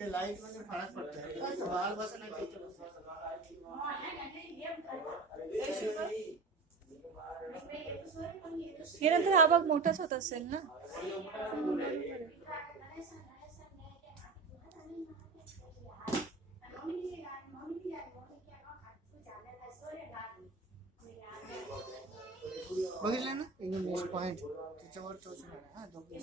Light मध्ये फरक पडतो बाहेर बसणं हे नंतर हा भाग मोठाच होत असेल ना. बघितलं ना इंग्लिश पॉइंट त्याच्यावर तोच हा दोघे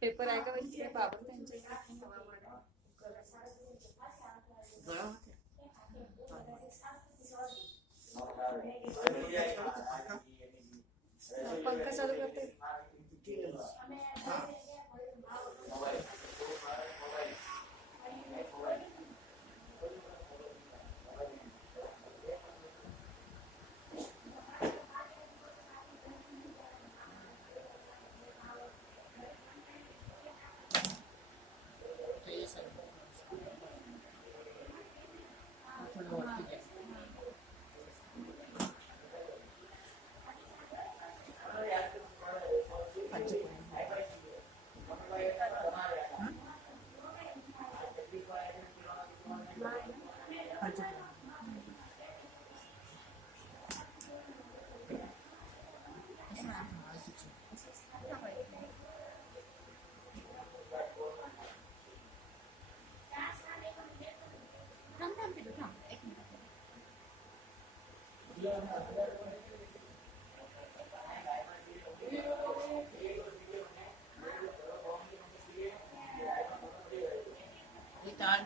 पेपर आहे का म्हणजे बाबा त्यांच्या पंखा चालू करते.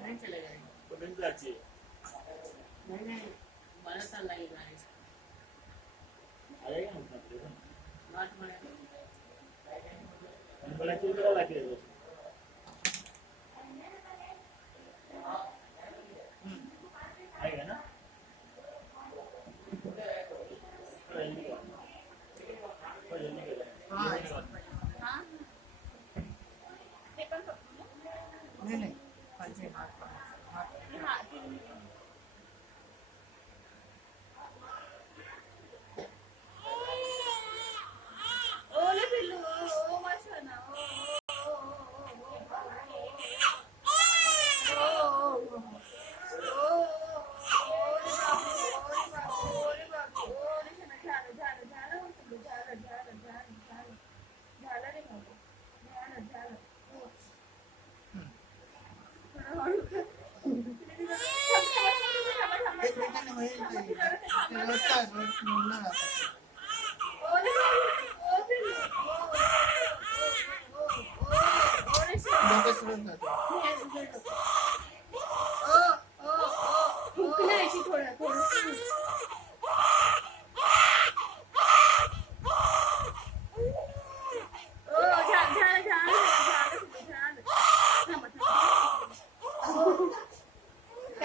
नहीं चलेगा नहीं बड़ा सा लगेगा आएगा ना बात में बड़ा चीज करा लाके दो आएगा ना हाँ नहीं पंचे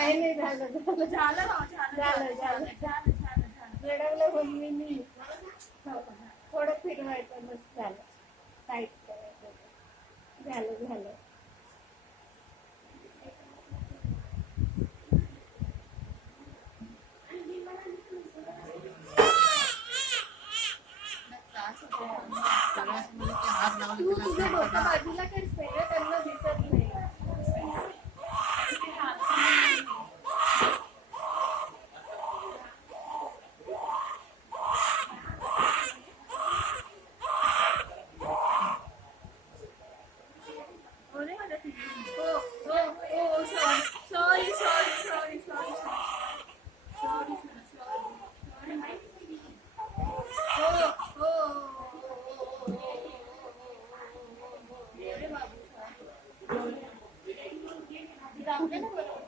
नाही नाही झालं झालं झालं ना, झालं, झालं, झालं, झालं, झालं, झालं. रडवलं मम्मीनी थोडं फिरवायचं बस झालं टाईट करायचं झालं झालं त्रास म्हणजे ते हात लावले तू त्याला तुझं जमतं डोकं का? बाजूला करते ना त्यांना दिसत नाही हो रे माझ्या पिल्लू. हो, sorry, sorry. Sorry, हो. अरे बाबू, sorry. जाऊ दे ना बरोबर.